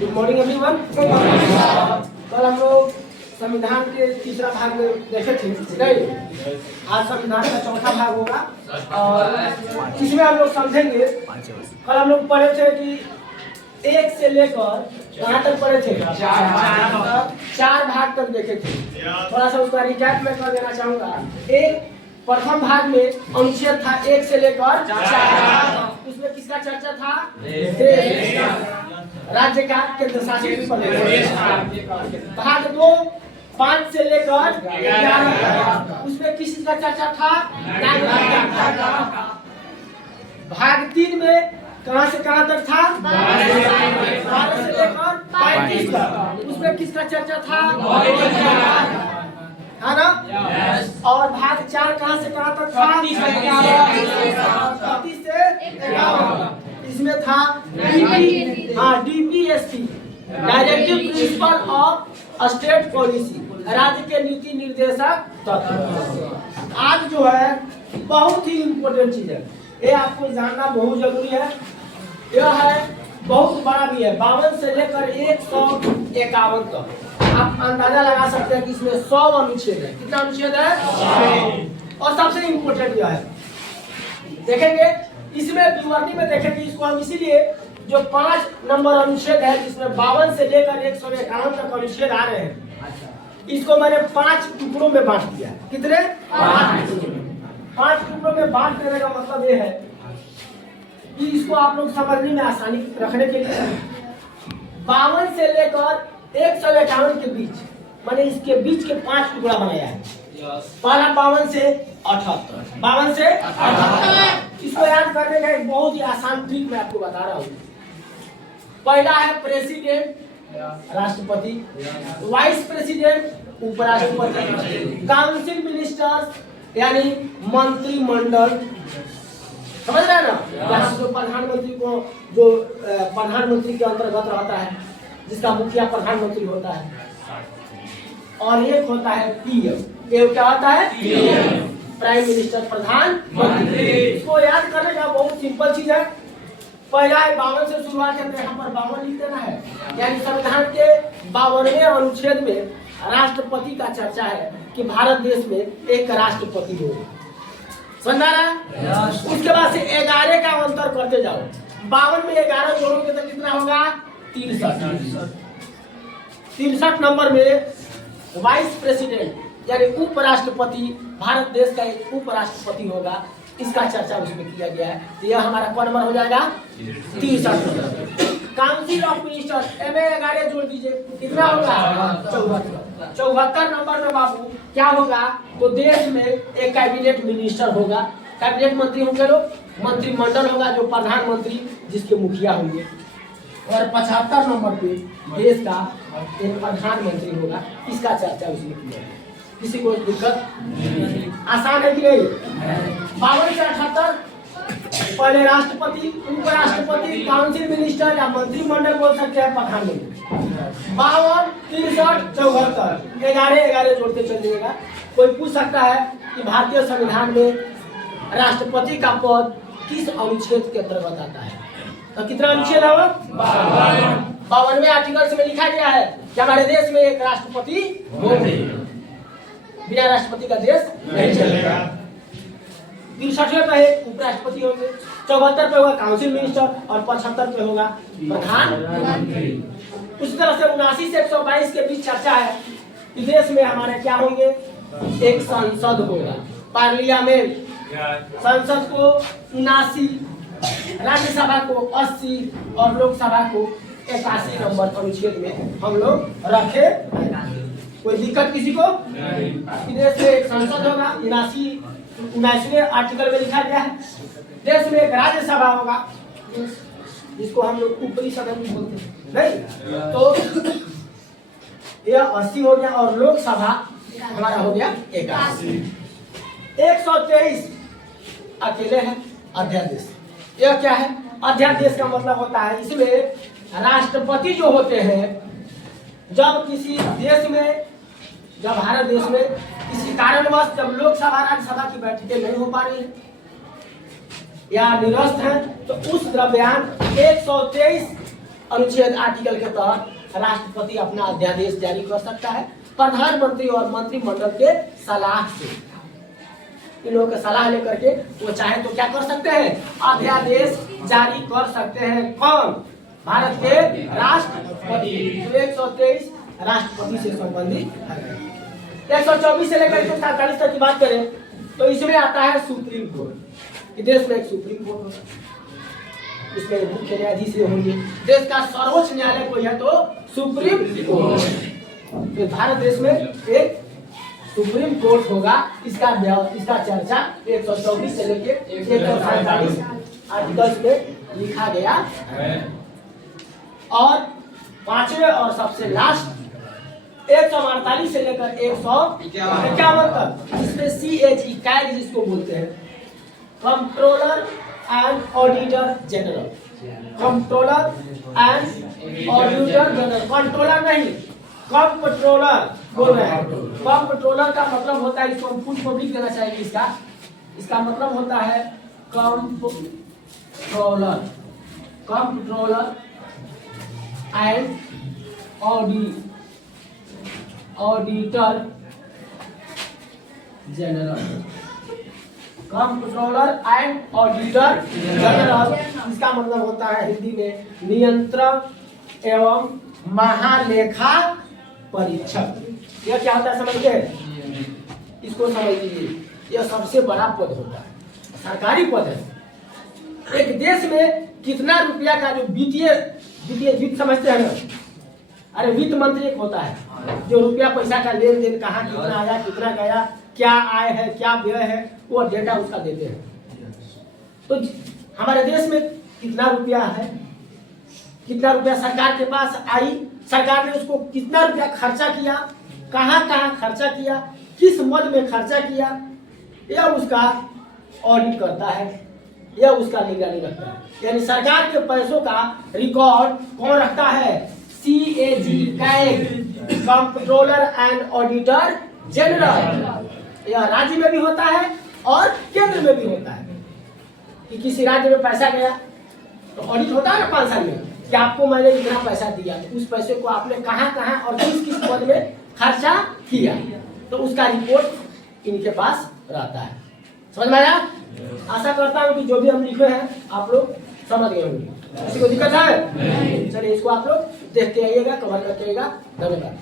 Good morning everyone. कल हम लोग संविधान के तीसरा भाग में देखे थे, नहीं? आज संविधान का चौथा भाग होगा और इसमें हम लोग समझेंगे। कल हम लोग पढ़े थे कि 1 से लेकर कहाँ तक पढ़े थे? 4 भाग तक देखे थे। थोड़ा सा उसका रिकैप मैं कर देना चाहूँगा। प्रथम भाग में अनुच्छेद था 1 से लेकर 4। उसमें किसका चर्चा था? राज्य का केंद्र शासित प्रदेश। भाग 2 5 से लेकर 11 उसमें किस चीज का चर्चा था? भाग 3 में कहां से कहां तक था? 12 से लेकर 35 तक उसमें किसका चर्चा था? है ना? और भाग 4 कहां से कहां तक था? 30 से 51 इसमें था DPSP, directive principle of state policy, राज्य के नीति निर्देशक तत्व। आज जो है बहुत ही इम्पोर्टेंट चीज है, ये आपको जानना बहुत जरूरी है। यह है बहुत बड़ा भी है, 52 से लेकर 151 तक। आप अंदाजा लगा सकते हैं कि इसमें 100 अनुच्छेद है। कितना अनुच्छेद है? और सबसे इम्पोर्टेंट यह है, देखेंगे इसमें विवरणी में देखेंगे। इसको हम इसीलिए जो 5 नंबर अनुच्छेद है जिसमें 52 से लेकर 151 तक अनुच्छेद आ रहे हैं, इसको मैंने 5 टुकड़ों में बांट दिया। कितने? 5 टुकड़ों में बांट देने का मतलब ये है कि इसको आप लोग समझने में आसानी रखने के लिए 52 से लेकर 151 के बीच, मैंने इसके बीच के 5 टुकड़ा बनाया है। पहला 52 से 78, 52 से 78। इसको याद करने का एक बहुत ही आसान ट्रिक मैं आपको बता रहा हूँ। पहला है प्रेसिडेंट, राष्ट्रपति, वाइस प्रेसिडेंट, उपराष्ट्रपति, काउंसिल मिनिस्टर्स यानी मंत्रिमंडल। समझ रहे हैं ना? यहाँ जो प्रधानमंत्री को जो प्रधानमंत्री के अंतर्गत रहता है, जिसका मुखिया प्रधानमंत्री होता है, और एक होता है पीएम। ये क्या होता है? पीएम, प्राइम मिनिस्टर, प्रधानमंत्री। इसको याद करने का बहुत सिंपल चीज है। पहला है 52 से शुरुआत करते हैं, यहाँ पर 52 लिख देना है। यानी संविधान के 52वें अनुच्छेद में राष्ट्रपति का चर्चा है कि भारत देश में एक राष्ट्रपति हो। समझा रहा? उसके बाद से 11 का अंतर करते जाओ। 52 में 11 जोड़ोगे तो कितना होगा? 63। 63 नंबर में वाइस प्रेसिडेंट यानी उपराष्ट्रपति, भारत देश का एक उपराष्ट्रपति होगा, इसका चर्चा उसमें किया गया है। तो यह हमारा कौन नंबर हो जाएगा? 63। काउंसिल ऑफ मिनिस्टर्स, में 11 जोड़ दीजिए, कितना होगा? 74। 74 नंबर में बाबू क्या होगा? तो देश में एक कैबिनेट मिनिस्टर होगा, कैबिनेट मंत्री होंगे लोग, मंत्रिमंडल होगा जो प्रधानमंत्री जिसके मुखिया होंगे। और 75 नंबर पे देश का एक प्रधानमंत्री होगा, इसका चर्चा उसमें किया है। किसी को दिक्कत? आसान है कि नहीं? 52 से 78 पहले राष्ट्रपति, उपराष्ट्रपति, काउंसिल मिनिस्टर या मंत्रिमंडल बोल सकते हैं, प्रधानमंत्री। 52, 63, 74, 11 जोड़ते चलिएगा। कोई पूछ सकता है कि भारतीय संविधान में राष्ट्रपति का पद किस अनुच्छेद के अंतर्गत आता है? तो कितना अनुच्छेद है? 52वें आर्टिकल में लिखा गया है कि हमारे देश में एक राष्ट्रपति होंगे, बिना राष्ट्रपति का देश नहीं चलेगा। 63 पे उपराष्ट्रपति होंगे, 74 पे होगा काउंसिल मिनिस्टर और 75 पे होगा प्रधानमंत्री। उसी तरह से 79 से 122 के बीच चर्चा है कि देश में हमारे क्या होंगे? एक संसद होगा, पार्लियामेंट। संसद को 79, राज्यसभा को 80 और लोकसभा को 81 नंबर अनुच्छेद में हम लोग रखे। कोई दिक्कत किसी को? देश में एक संसद होगा, 79वें आर्टिकल में लिखा गया है। देश में एक राज्यसभा होगा जिसको हम लोग ऊपरी सदन भी बोलते हैं, नहीं? तो यह 80 हो गया और लोकसभा हमारा हो गया 81। 123 अकेले हैं अध्यादेश। यह क्या है? अध्यादेश का मतलब होता है इसमें राष्ट्रपति जो होते हैं, जब किसी देश में, जब भारत देश में किसी कारणवश जब लोकसभा राज्यसभा की बैठकें नहीं हो पा रही है या निरस्त है, तो उस दरमियान 123 अनुच्छेद आर्टिकल के तहत राष्ट्रपति अपना अध्यादेश जारी कर सकता है प्रधानमंत्री और मंत्रिमंडल के सलाह से। इन लोगों के सलाह लेकर के वो चाहे तो क्या कर सकते हैं, अध्यादेश जारी कर सकते हैं। कौन? भारत के राष्ट्रपति। 123 राष्ट्रपति से संबंधित है। 124 से लेकर 147 तक की बात करें तो इसमें आता है सुप्रीम कोर्ट। देश में एक सुप्रीम कोर्ट होगा, इसमें मुख्य न्यायाधीश होंगे। देश का सर्वोच्च न्यायालय कोई है तो सुप्रीम कोर्ट। तो भारत देश में एक सुप्रीम कोर्ट होगा। इसका चर्चा 124 से लेके 147 आर्टिकल्स में लिखा गया है। और पांचवें और सबसे लास्ट 148 से लेकर 151 तक, इसमें CAG कैग जिसको बोलते हैं, controller and auditor general. Controller and auditor general, controller नहीं, कंट्रोलर बोल रहे हैं। कंट्रोलर का मतलब होता है, इसको हम फुल पब्लिक देना चाहेंगे, इसका मतलब होता है controller and auditor general. Controller and auditor general, इसका मतलब होता है हिंदी में नियंत्रक एवं महालेखा परीक्षक। यह क्या होता है समझिए, इसको समझ लीजिए। यह सबसे बड़ा पद होता है, सरकारी पद है। एक देश में कितना रुपया का जो वित्त समझते हैं ना, अरे वित्त मंत्री एक होता है जो रुपया पैसा का लेन देन, कहाँ कितना आया कितना गया, क्या आय है क्या व्यय है, वो डेटा उसका देते हैं। तो हमारे देश में कितना रुपया है, कितना रुपया सरकार के पास आई, सरकार ने उसको कितना रुपया खर्चा किया, कहाँ कहाँ खर्चा किया, किस मद में खर्चा किया, यह उसका ऑडिट करता है, यह उसका निगरानी रखता है। यानी सरकार के पैसों का रिकॉर्ड कौन रखता है? CAG CAG, controller and auditor general. यह राज्य में भी होता है और केंद्र में भी होता है। कि किसी राज्य में पैसा गया तो ऑडिट होता है ना 5 साल में, कि आपको मैंने इतना पैसा दिया, तो उस पैसे को आपने कहाँ कहाँ और किस किस पद में खर्चा किया, तो उसका रिपोर्ट इनके पास रहता है। समझ में आया? आशा करता हूँ कि जो भी हम लिखे हैं आप लोग समझ गए होंगे। किसी को दिक्कत है? चलिए इसको आप लोग देख के आइएगा, कवर करके आइएगा। धन्यवाद।